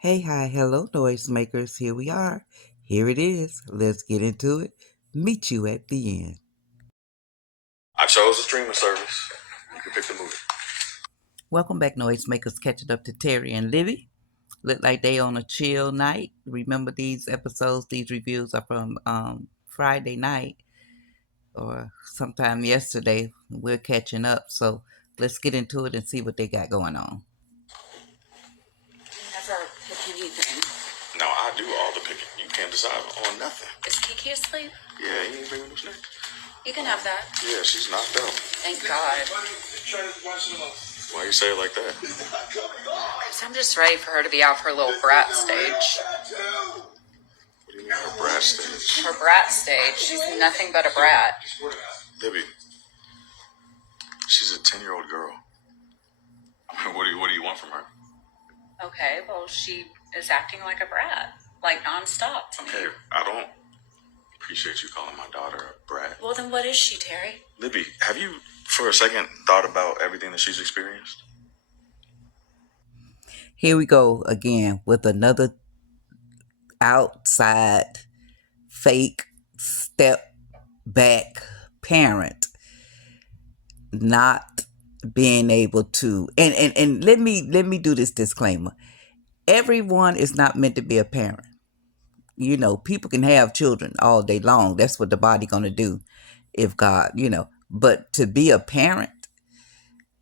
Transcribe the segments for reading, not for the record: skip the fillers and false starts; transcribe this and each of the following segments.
Hey, hi, hello, noisemakers. Here we are. Here it is. Let's get into it. Meet you at the end. I chose a streaming service. You can pick the movie. Welcome back, noisemakers. Catching up to Terry and Libby. Look like they on a chill night. Remember, these episodes, these reviews are from Friday night or sometime yesterday. We're catching up, so let's get into it and see what they got going on. Never pick anything. No, I do all the picking. You can't decide on nothing. Is Keke asleep? Yeah, you ain't bringing no snacks. You can have that. Yeah, she's knocked out. Thank God. Why you say it like that? Because I'm just ready for her to be off her little brat stage. What do you mean her brat stage? Her brat stage. She's nothing but a brat. Libby, she's a 10-year-old girl. What do you want from her? Okay, well, she is acting like a brat. Like nonstop to me. Okay, I don't appreciate you calling my daughter a brat. Well, then what is she, Terry? Libby, have you for a second thought about everything that she's experienced? Here we go again with another outside fake step back parent not being able to and let me do this disclaimer. Everyone is not meant to be a parent. You know, people can have children all day long. That's what the body gonna do if God, but to be a parent,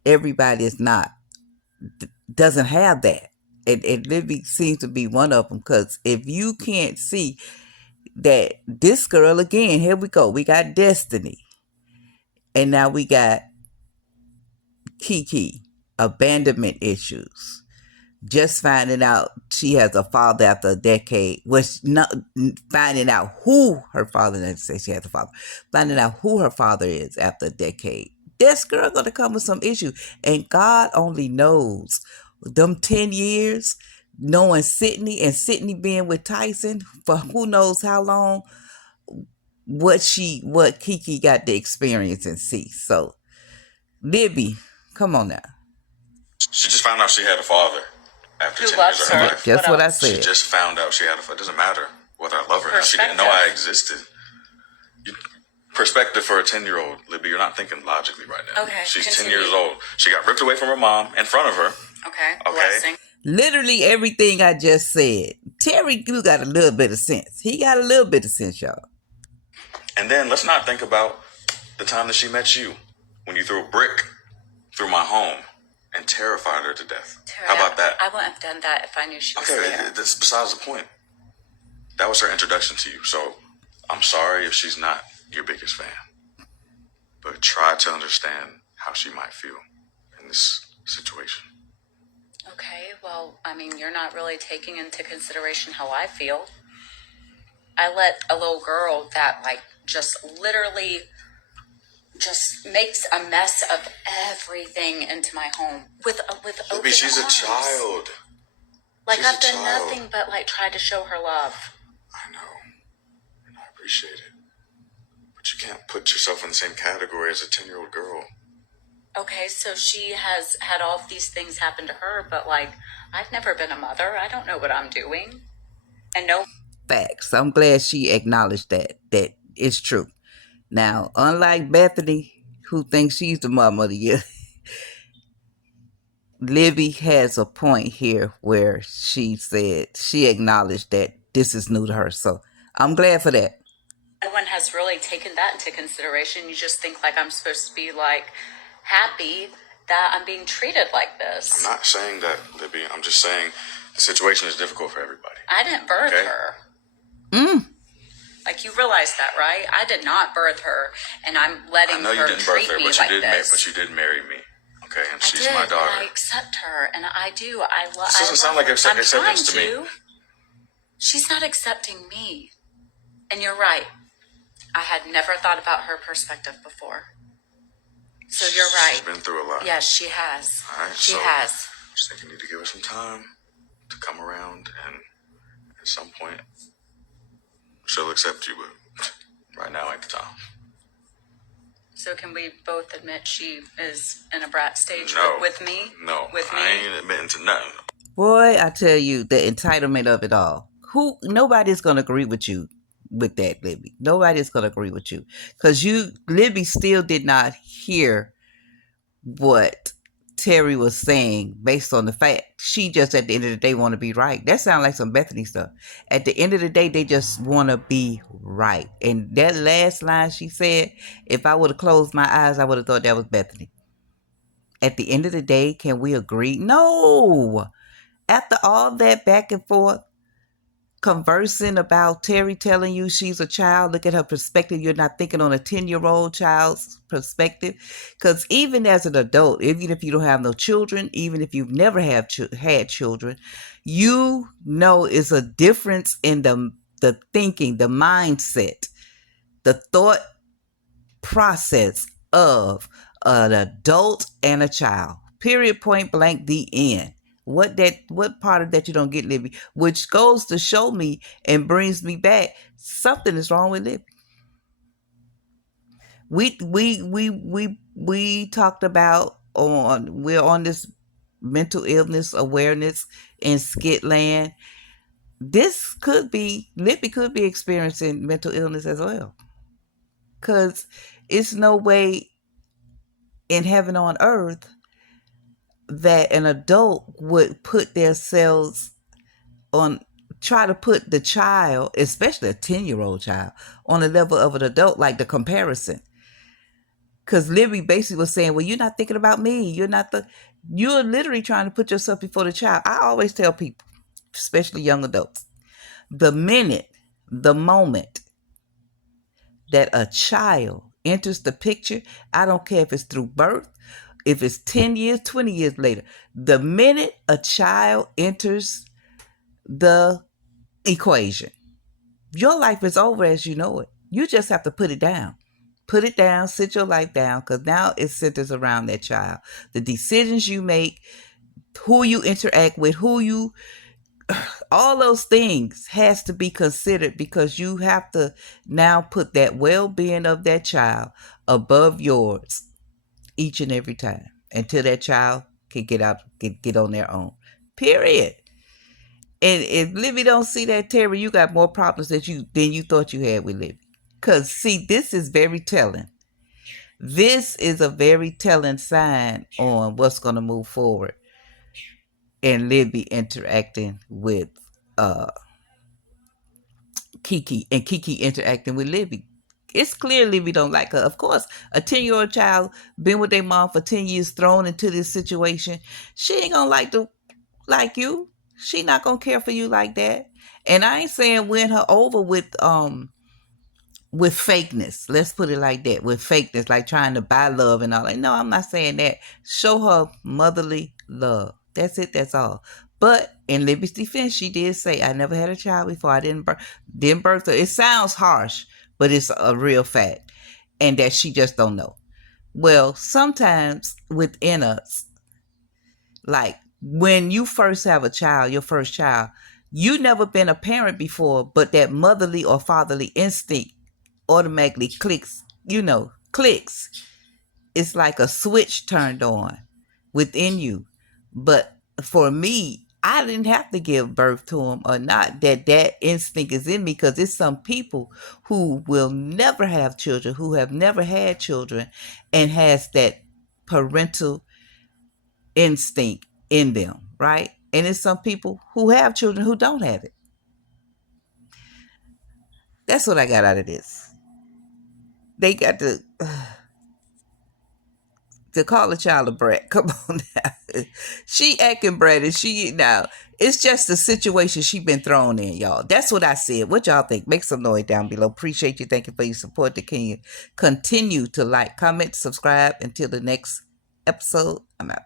everybody is not doesn't have that. And Libby seems to be one of them, because if you can't see that this girl, again, here we go, we got Destiny, and now we got Keke, abandonment issues, just finding out she has a father after a decade, was not finding out who her father, let's say she has a father, finding out who her father is after a decade. This girl gonna come with some issues, and God only knows them 10 years, knowing Sydney and Sydney being with Tyson for who knows how long, what Keke got to experience and see. So, Libby, come on now. She just found out she had a father after Who 10 loves years of her her? life. Just what I She said. just found out she had a father. It doesn't matter whether I love her or not. She didn't know I existed. Perspective for a 10-year-old, Libby, you're not thinking logically right now. Okay, She's continue. 10 years old. She got ripped away from her mom in front of her. Okay, Okay. blessing. Literally everything I just said. Terry, you got a little bit of sense. He got a little bit of sense, y'all. And then let's not think about the time that she met you when you threw a brick through my home and terrified her to death. Terry, How about that? I wouldn't have done that if I knew she was Okay, there. that's besides the point. That was her introduction to you. So I'm sorry if she's not your biggest fan. But try to understand how she might feel in this situation. Okay, well, I mean, you're not really taking into consideration how I feel. I let a little girl that, like, just literally just makes a mess of everything into my home with open Maybe she's arms. a child. Like, She's I've a done child. nothing but, like, try to show her love. I know. And I appreciate it. But you can't put yourself in the same category as a 10-year-old girl. Okay, so she has had all of these things happen to her, but, like, I've never been a mother. I don't know what I'm doing. And no. Facts. I'm glad she acknowledged that it's true. Now, unlike Bethany, who thinks she's the mom of the year, Libby has a point here where she acknowledged that this is new to her. So I'm glad for that. No one has really taken that into consideration. You just think, like, I'm supposed to be, like, happy that I'm being treated like this. I'm not saying that, Libby. I'm just saying the situation is difficult for everybody. I didn't birth her. Like, you realize that, right? I did not birth her, and I'm letting her treat me like this. I know you didn't birth her, but you did marry me. Okay, and she's my daughter. And I accept her, and I do. This doesn't sound like acceptance to me. She's not accepting me. And you're right. I had never thought about her perspective before. So you're right. She's been through a lot. Yes, she has. All right, she has. I just think you need to give her some time to come around, and at some point, she'll accept you, but right now ain't the time. So can we both admit she is in a brat stage No. with me? No, With me? I ain't admitting to nothing. Boy, I tell you, the entitlement of it all. Nobody's gonna agree with you with that, Libby. Nobody's gonna agree with you. Cause Libby still did not hear what Terry was saying based on the fact she just at the end of the day want to be right. That sounds like some Bethany stuff. At the end of the day, they just want to be right. And that last line she said, if I would have closed my eyes, I would have thought that was Bethany. At the end of the day, can we agree? No. After all that back and forth, conversing about Terry telling you she's a child, look at her perspective. You're not thinking on a 10-year-old child's perspective. Because even as an adult, even if you don't have no children, even if you've never had children, you know it's a difference in the thinking, the mindset, the thought process of an adult and a child. Period, point blank, the end. What part of that you don't get, Libby? Which goes to show me and brings me back. Something is wrong with Libby. We talked about we're on this mental illness awareness in Skit land. Libby could be experiencing mental illness as well. Cause it's no way in heaven on earth that an adult would put themselves on, try to put the child, especially a 10-year-old child, on the level of an adult, like the comparison. Because Libby basically was saying, well, you're not thinking about me. You're literally trying to put yourself before the child. I always tell people, especially young adults, the moment that a child enters the picture, I don't care if it's through birth, if it's 10 years, 20 years later, the minute a child enters the equation, your life is over as you know it. You just have to put it down. Put it down, sit your life down, because now it centers around that child. The decisions you make, who you interact with, all those things has to be considered, because you have to now put that well-being of that child above yours each and every time until that child can get on their own. Period. And if Libby don't see that, Terry, you got more problems than you thought you had with Libby. Because, see, this is very telling. This is a very telling sign on what's going to move forward and Libby interacting with Keke and Keke interacting with Libby. It's clear Libby don't like her. Of course, a 10-year-old child been with their mom for 10 years, thrown into this situation. She ain't going to like you. She not going to care for you like that. And I ain't saying win her over with fakeness. Let's put it like that. With fakeness, like trying to buy love and all that. No, I'm not saying that. Show her motherly love. That's it. That's all. But in Libby's defense, she did say, I never had a child before. I didn't birth her. It sounds harsh, but it's a real fact. And that she just don't know. Well, sometimes within us, like when you first have a child, your first child, you never been a parent before, but that motherly or fatherly instinct automatically clicks. It's like a switch turned on within you. But for me, I didn't have to give birth to him or not. That instinct is in me, because it's some people who will never have children, who have never had children, and has that parental instinct in them, right? And it's some people who have children who don't have it. That's what I got out of this. They got to call a child a brat. Come on now. She acting bratty. It's just the situation she been thrown in, y'all. That's what I said. What y'all think? Make some noise down below. Appreciate you. Thank you for your support. Continue to like, comment, subscribe. Until the next episode, I'm out.